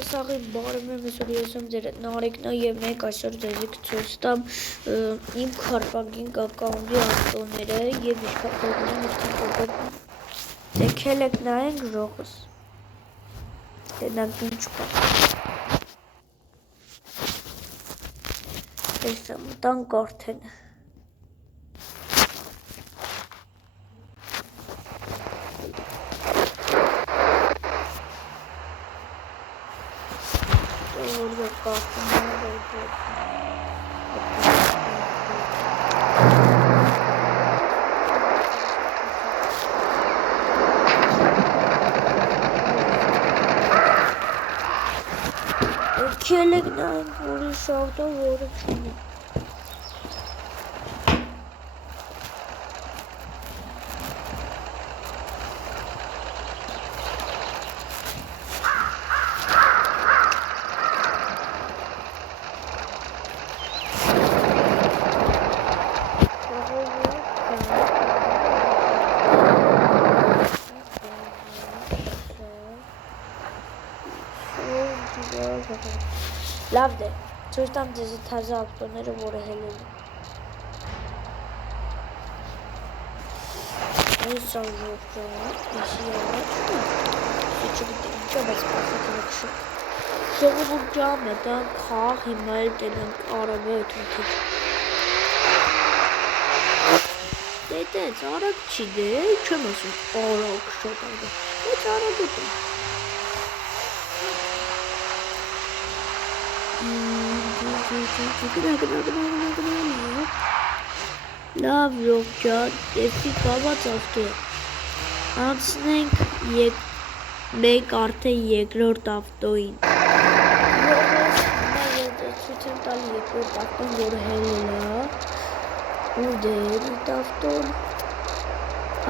Սաղի բարում եմ այսօր ես եմ ձեր հետ Նարեկն եւ մեկ այսօր ձեզ կցույց տամ իմ քարպագին ակաունտի արտոները եւ իշքափողն եմ դեկել եք նայենք ժողս դենանք ինչ կա տեսա մտանք արդեն Kelek nine puri shorto vore chini. Լավ դե, ցույց տամ ձեզ թազա ավտոները, որը հելել են։ Այս ժողովուրդը, իշի առաջ, չգիտեմ ինչա, բայց պասակել եք շուտ։ Ժողովուրդ ջան, մտանք խաղ, հիմա էլ տենանք արագը այդ ութիք։ Դետեց, արագ չի դե, չեմ ասում արագ շատ արագ, բայց արագ ուտեմ։ Լավ ջան, տեսի կաված ավտո է։ Անցնենք մենք արդեն երկրորդ ավտոյին։ Ցույց եմ տալի երկրորդ ավտոն, որը հելել է։ Ու դեր իտ ավտոն։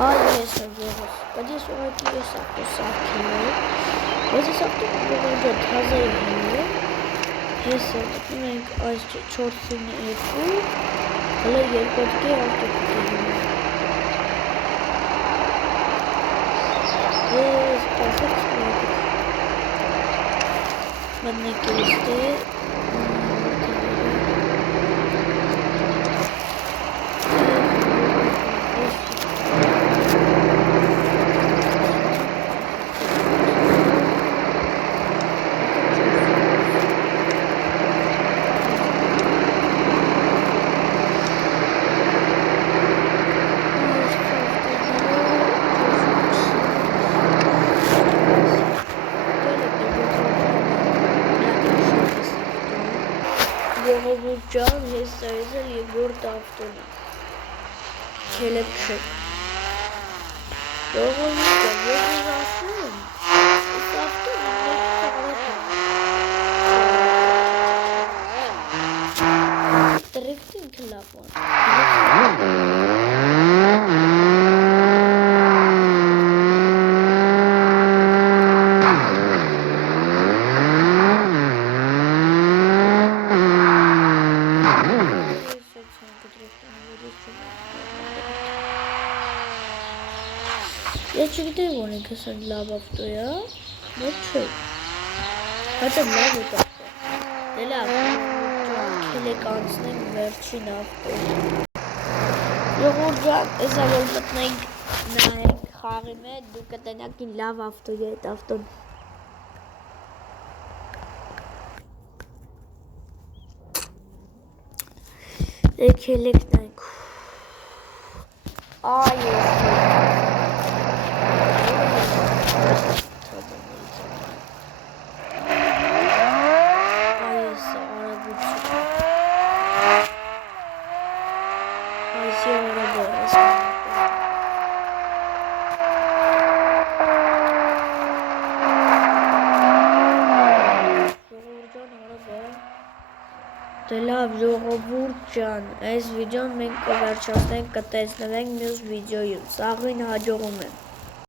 Հայ ես եմ եղս, բայց ես ուղղակի ես ավտո սարքել է։ Բայց ես ավտոն ուղղակի թազա է հելել։ Հեսը դպում ենք այս 4-ին 2, հլը երկոտքի ավտոպուտի ես պասեք սպրակիք մտնեք էստե Ժողովուրդ ջան, ես սայզել երկրորդ ավտոն է։ Քելեք չեք։ Ժողովուրդ ջան, ես ուզ ասում եմ, այս ավտոն մեկ տարատ է։ Տրիվտինքը լավ է։ Ես չգիտեմ ոնենք հսան լավ ավտո է, բայց չէ, բայց եմ լավ ուտ ավտո, դե լավ, քելեք անցնենք վերջին ավտո, ժողովուրդ ջան, էսա որ մտնենք նայենք խաղի մեջ, դու կտենաք ին լավ ավտո է այդ ավտոն, դե քելեք նայենք, այ ես Դե լավ ժողովուրդ ջան, այս վիդեոն մենք կվերջացնենք, կտեսնվենք մյուս վիդեոյում, սաղին հաջողում եմ։